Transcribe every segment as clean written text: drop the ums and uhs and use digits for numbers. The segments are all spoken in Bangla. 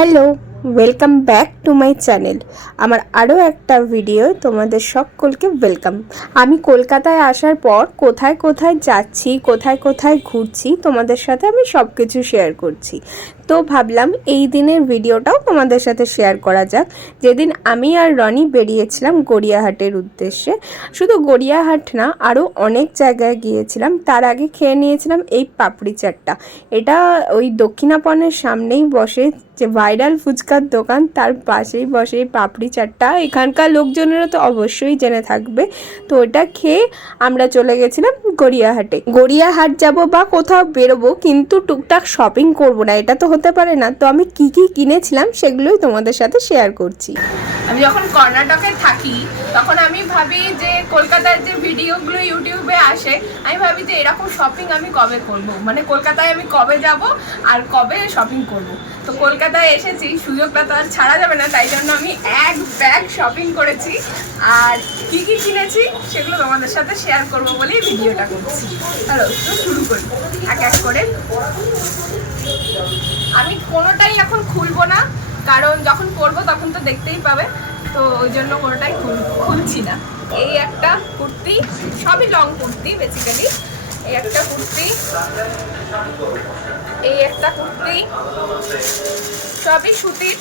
Hello, welcome back to my channel. আমার আরও একটা ভিডিও তোমাদের সকলকে ওয়েলকাম। আমি কলকাতায় আসার পর কোথায় কোথায় যাচ্ছি, কোথায় কোথায় ঘুরছি তোমাদের সাথে আমি সব কিছু শেয়ার করছি। তো ভাবলাম এই দিনের ভিডিওটাও তোমাদের সাথে শেয়ার করা যাক। যেদিন আমি আর রনি বেরিয়েছিলাম গড়িয়াহাটের উদ্দেশ্যে, শুধু গড়িয়াহাট না আরও অনেক জায়গায় গিয়েছিলাম। তার আগে খেয়ে নিয়েছিলাম এই পাপড়ি চাটটা। এটা ওই দক্ষিণাপনের সামনেই বসে, যে ভাইরাল ফুচকার দোকান তার পাশেই বসে এই পাপড়ি চাটটা। এখানকার লোকজনেরও তো অবশ্যই জেনে থাকবে। তো ওটা খেয়ে আমরা চলে গেছিলাম গড়িয়াহাটে। গড়িয়াহাট যাব বা কোথাও বেরোবো, কিন্তু টুকটাক শপিং করব না, এটা তো হতে পারে না। তো আমি কি কি কিনেছিলাম সেগুলোই তোমাদের সাথে শেয়ার করছি। আমি যখন কর্ণাটকে থাকি তখন আমি ভাবি যে কলকাতার যে ভিডিওগুলো ইউটিউবে আসে, আমি ভাবি যে এরকম শপিং আমি কবে করব, মানে কলকাতায় আমি কবে যাব আর কবে শপিং করব। তো কলকাতায় এসেছি, সুযোগটা তো আর ছাড়া যাবে না, তাই জন্য আমি এক ব্যাগ শপিং করেছি। আর কি কি কিনেছি সেগুলো তোমাদের সাথে শেয়ার করব বলেই ভিডিওটা করছি। হ্যালো, তো শুরু করি এক এক করে। আমি কোনোটাই এখন খুলবো না, কারণ যখন পরবো তখন তো দেখতেই পাবে, তো ওই জন্য কোনোটাই খুলছি না। এই একটা কুর্তি, সবই লং কুর্তি বেসিক্যালি। এই একটা কুর্তি, এই একটা কুর্তি, সবই সুতির,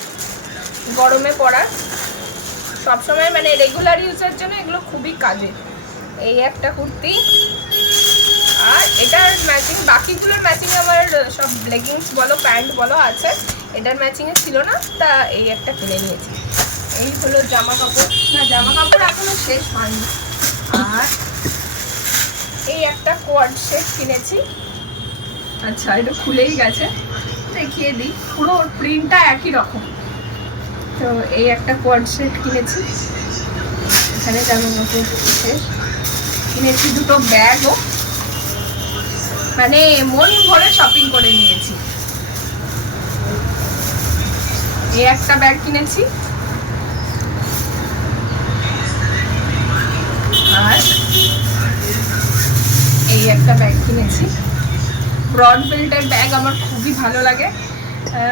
গরমে পরার, সবসময় মানে রেগুলার ইউজের জন্য এগুলো খুবই কাজে। এই একটা কুর্তি, আর এটার ম্যাচিং, বাকিগুলোর ম্যাচিং আমার সব লেগিংস বলো প্যান্ট বলো আছে, এটার ম্যাচিংয়ে ছিল না, তা এই একটা কিনে নিয়েছি। এই হলো জামা কাপড়, না জামা কাপড় এখনো শেষ হয়নি। আর এই একটা কোয়ার্ড সেট কিনেছি। আচ্ছা, এটা খুলেই গেছে, দেখিয়ে দিই। পুরো প্রিন্টটা একই রকম। তো এই একটা কোয়ার্ড সেট কিনেছি, এখানে জামা কাপড় শেষ। কিনেছি দুটো ব্যাগও, মানে মন ভরে শপিং করে নিয়েছি। এই একটা ব্যাগ কিনেছি, আর এই একটা ব্যাগ কিনেছি। ব্রড বেল্টের ব্যাগ আমার খুবই ভালো লাগে,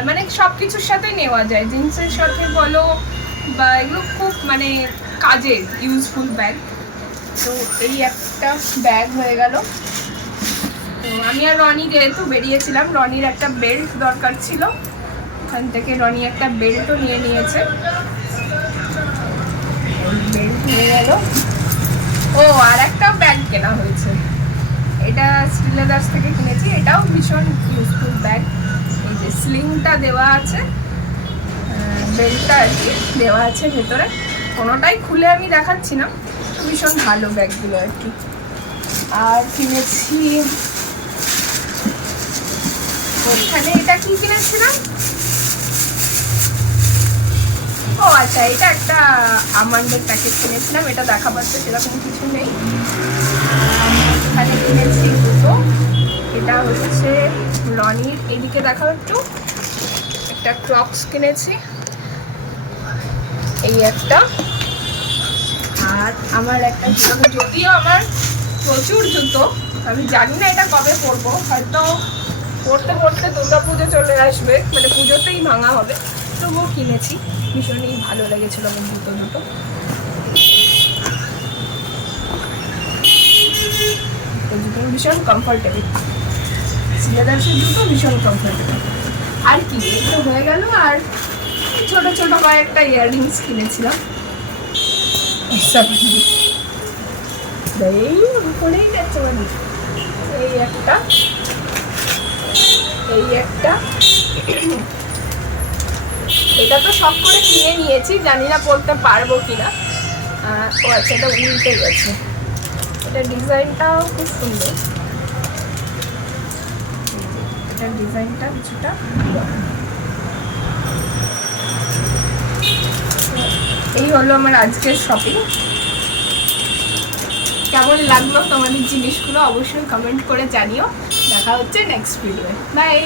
মানে সব কিছুর সাথে নেওয়া যায়, জিন্সের সাথে বলো বা এগুলো খুব মানে কাজের ইউজফুল ব্যাগ। তো এই একটা ব্যাগ হয়ে গেল। তো আমি আর রনি যেহেতু বেরিয়েছিলাম, রনির একটা বেল্ট দরকার ছিল, ওখান থেকে রনি একটা বেল্টও নিয়ে নিয়েছে। বেল্ট হয়ে গেল। ও, আর একটা ব্যাগ কেনা হয়েছে, এটা শ্রীলেদার্স থেকে কিনেছি, এটাও ভীষণ ইউজফুল ব্যাগ। এই যে স্লিংটা দেওয়া আছে, বেল্টটা আর কি দেওয়া আছে ভেতরে, কোনোটাই খুলে আমি দেখাচ্ছি না, ভীষণ ভালো ব্যাগগুলো আর কি। আর কিনেছি ওইখানে, এটা কি কিনেছিলাম, ও আচ্ছা, এটা একটা আমন্ডের প্যাকেট কিনেছিলাম, এটা দেখাবার তো সেরকম কিছু নেই। এখানে কিনেছি দুটো, এটা হচ্ছে রনির, এদিকে দেখাও একটু, একটা ক্রক্স কিনেছি, এই একটা। আর আমার একটা জুতো, যদিও আমার প্রচুর জুতো, আমি জানি না এটা কবে পরবো, হয়তো পড়তে পড়তে দুর্গা পুজো চলে আসবে, মানে পুজোতেই ভাঙা হবে, তবুও কিনেছি, ভীষণই ভালো লেগেছিল আমার জুতো দুটো। এই জুতো ভীষণ কমফোর্টেবল, শ্রীলেদার্সের জুতো ভীষণ কমফোর্টেবল। আর কি, এগুলো হয়ে গেল। আর ছোট ছোট কয়েকটা ইয়াররিংস কিনেছিলাম, এই উপরেই গেছে মানে। এই একটা, এই একটা, এটা তো সব করে কিনে নিয়েছি, জানি না পরতে পারবো কিনা। ও আচ্ছা, এটা উল্টে গেছে, এটা ডিজাইনটাও খুব সুন্দর, এটার ডিজাইনটা কিছুটা। এই হলো আমার আজকের শপিং। কেমন লাগলো তোমাদের জিনিসগুলো অবশ্যই কমেন্ট করে জানিও। দেখা হচ্ছে নেক্সট ভিডিওয়ে, বাই।